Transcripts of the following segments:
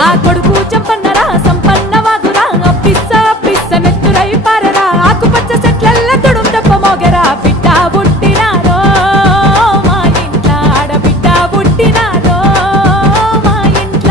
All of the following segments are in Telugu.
నా కొడుకు చంపన్నరా సంపన్న వాగురా పిస్స పిస్స నెత్తురై పారరా ఆకుపచ్చ చెట్లల్ల తుడుం తప్ప మోగరా బిడ్డ పుట్టినారో మా ఇంట్ల ఆడబిడ్డ పుట్టినారో మా ఇంట్ల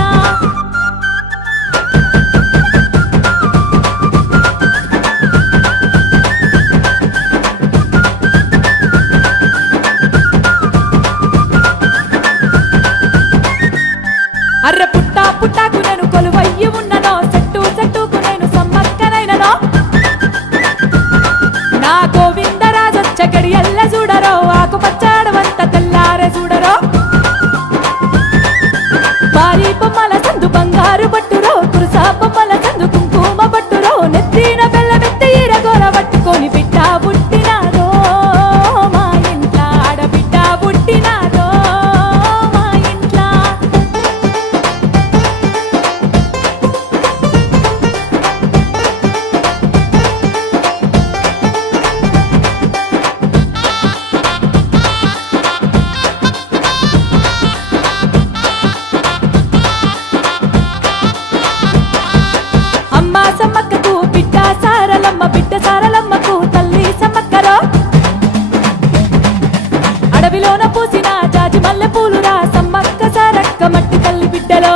అర్రె పుట్టా పుట్టాకు నేను కొలువయ్యి ఉన్ననో చెట్టు చెట్టుకు నేను సమ్మక్కనైననో నా గోవిందరాజొచ్చ గడియల్ల చూడరో ఆకుపచ్చాడవంత తెల్లారే చూడరో భారీ బొమ్మల సందు బంగారు పట్టురో కురుసా బొమ్మల సందు కుంకుమ పట్టురో నెత్తిన బెల్లమెత్తి ఈరగోర పట్టుకొని బిడ్డ పుట్టినారో మా ఇంట్ల ఆడబిడ్డ పుట్టినారో మా ఇంట్ల అమ్మ సమ్మక్కకు బిడ్డ సారలమ్మ బిడ్డ సారలమ్మకు తల్లి సమ్మక్కరో అడవిలోన పూసిన జాజి మల్లె పూలురా సమ్మక్క సారక్క మట్టి తల్లి బిడ్డలో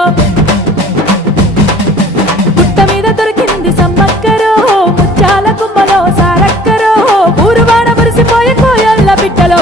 గుట్ట మీద దొరికింది సమ్మక్కరో ముచ్చాల కుమ్మలో సారక్కరో ఊరువాడ మురిసిపోయే కోయల్ల బిడ్డలో